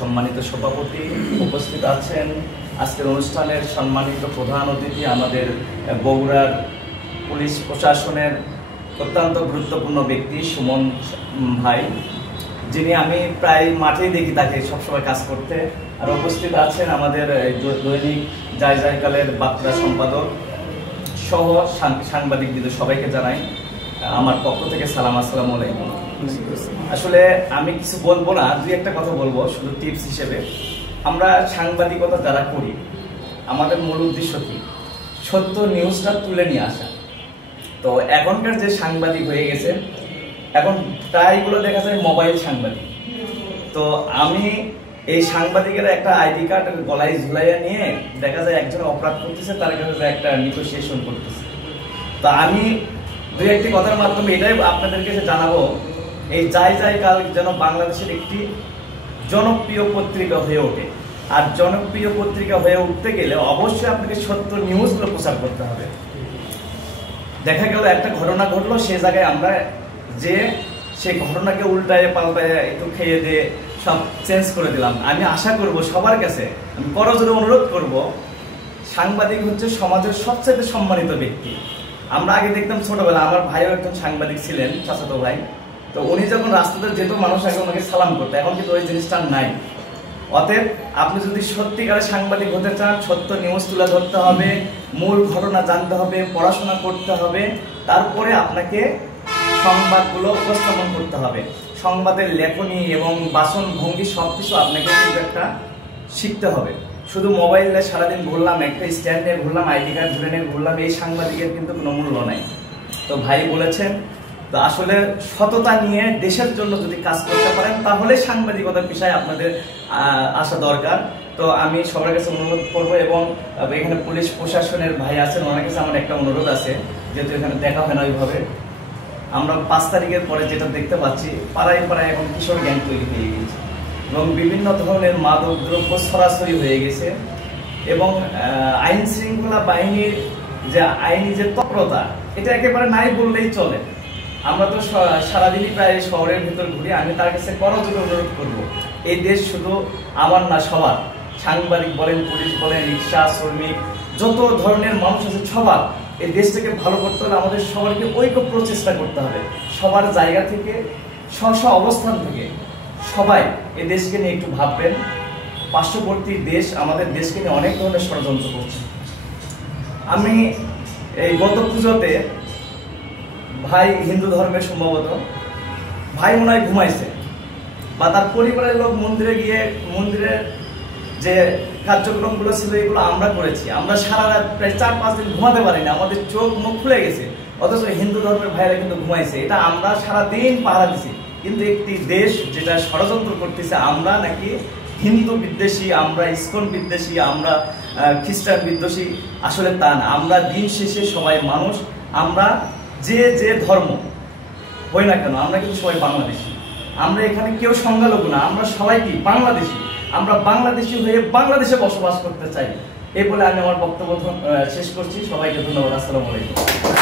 সম্মানিত সভাপতি উপস্থিত আছেন, আজকের অনুষ্ঠানের সম্মানিত প্রধান অতিথি আমাদের বগুড়ার পুলিশ প্রশাসনের অত্যন্ত গুরুত্বপূর্ণ ব্যক্তি সুমন ভাই, যিনি আমি প্রায় মাঠেই দেখি তাকে সবসময় কাজ করতে। আর উপস্থিত আছেন আমাদের দৈনিক জায়জায়কালের বার্তা সম্পাদক সহ সাংবাদিকদের, সবাইকে জানাই আমার পক্ষ থেকে সালাম, আসসালামু আলাইকুম। আসলে আমি কিছু বলবো না, দুই একটা কথা বলবো শুধু টিপস হিসেবে। আমরা সাংবাদিকতা যারা করি, আমাদের মূল উদ্দেশ্য কি? সত্য নিউজটা তুলে নিয়ে আসা। তো এখনকার যে সাংবাদিক হয়ে গেছে, এখন প্রায়গুলো দেখা যায় মোবাইল সাংবাদিক। তো আমি এই সাংবাদিকের একটা আইডি কার্ড গলায় ঝুলাইয়া নিয়ে দেখা যায় একজন অপরাধ করতেছে, তার কাছে একটা নেগোসিয়েশন করতেছে। তো আমি দুই একটি কথার মাধ্যমে এটাই আপনাদের কাছে জানাবো, এই জায়জায়কাল যেন বাংলাদেশের একটি জনপ্রিয় পত্রিকা হয়ে ওঠে। আর জনপ্রিয় পত্রিকা হয়ে উঠতে গেলে অবশ্যই আপনাকে সত্য নিউজগুলো প্রচার করতে হবে। দেখা গেল একটা ঘটনা ঘটলো, সে জায়গায় আমরা যে সেই ঘটনাকে উল্টায় পাল্টায় একটু খেয়ে দিয়ে সব চেঞ্জ করে দিলাম। আমি আশা করব সবার কাছে, আমি করজোরে অনুরোধ করব, সাংবাদিক হচ্ছে সমাজের সবচেয়ে সম্মানিত ব্যক্তি। আমরা আগে দেখতাম ছোটবেলা, আমার ভাইও একজন সাংবাদিক ছিলেন, চাচাতো ভাই। তো উনি যখন রাস্তাতে যেত, মানুষ আগে ওনাকে সালাম করতো, এখন কিন্তু ওই জিনিসটা নাই। অতএব আপনি যদি সত্যিকারের সাংবাদিক হতে চান, সত্য নিউজ তুলে ধরতে হবে, মূল ঘটনা জানতে হবে, পড়াশোনা করতে হবে, তারপরে আপনাকে সংবাদগুলো উপস্থাপন করতে হবে। সংবাদের লেখনী এবং বাচন ভঙ্গি সবকিছু আপনাকে কিন্তু একটা শিখতে হবে। শুধু মোবাইলে সারাদিন ঘুরলাম, একটা স্ট্যান্ড নিয়ে ঘুরলাম, আইডি কার্ড ধরে নিয়ে ঘুরলাম, এই সাংবাদিকের কিন্তু কোনো মূল্য নাই। তো ভাই বলেছেন, তো আসলে সততা নিয়ে দেশের জন্য যদি কাজ করতে পারেন, তাহলে সাংবাদিকতার পেশায় আপনাদের আসা দরকার। তো আমি সবার কাছে অনুরোধ করবো, এবং এখানে পুলিশ প্রশাসনের ভাই আছেন, ওনার কাছে আমার একটা অনুরোধ আছে, যেহেতু এখানে দেখা হয় না ওইভাবে। আমরা 5 তারিখের পরে যেটা দেখতে পাচ্ছি, পাড়ায় পাড়ায় এখন কিশোর গ্যাং তৈরি হয়ে গেছে এবং বিভিন্ন ধরনের মাদক দ্রব্য সরাসরি হয়ে গেছে। এবং আইন শৃঙ্খলা বাহিনীর যে আইনি যে তৎপরতা, এটা একেবারে নাই বললেই চলে। আমরা তো সারাদিনই প্রায় শহরের ভিতর ঘুরি। আমি তার কাছে করজোরে অনুরোধ করব, এই দেশ শুধু আমার না, সবার, সাংবাদিক বলেন, পুলিশ বলেন, রিক্সা শ্রমিক, যত ধরনের মানুষ আছে সবার, এই দেশটাকে ভালো করতে হলে আমাদের সবাইকে ঐক্য প্রচেষ্টা করতে হবে। সবার জায়গা থেকে, স্ব অবস্থান থেকে সবাই এই দেশকে নিয়ে একটু ভাববেন। পার্শ্ববর্তী দেশ আমাদের দেশকে নিয়ে অনেক ধরনের ষড়যন্ত্র করছে। আমি এই গত পুজোতে ভাই হিন্দু ধর্মের, সম্ভবত ভাই মনে হয় ঘুমাইছে, বা তার পরিবারের লোক মন্দিরে গিয়ে, মন্দিরের যে কার্যক্রমগুলো ছিল এগুলো আমরা করেছি। আমরা সারা রাত প্রায় 4-5 দিন ঘুমাতে পারিনি, আমাদের চোখ মুখ খুলে গেছে, অথচ হিন্দু ধর্মের ভাইরা কিন্তু ঘুমাইছে। এটা আমরা সারাদিন পাহারা দিছি। কিন্তু একটি দেশ যেটা ষড়যন্ত্র করতেছে, আমরা নাকি হিন্দু বিদ্বেষী, আমরা ইসকন বিদ্বেষী, আমরা খ্রিস্টান বিদ্বেষী, আসলে তা না। আমরা দিন শেষে সবাই মানুষ। আমরা যে যে ধর্ম হই না কেন, আমরা কিন্তু সবাই বাংলাদেশি। আমরা এখানে কেউ সংখ্যালঘু না, আমরা সবাই কি বাংলাদেশি। আমরা বাংলাদেশি হয়ে বাংলাদেশে বসবাস করতে চাই। এই বলে আমি আমার বক্তব্য শেষ করছি। সবাইকে ধন্যবাদ। আসসালামু আলাইকুম।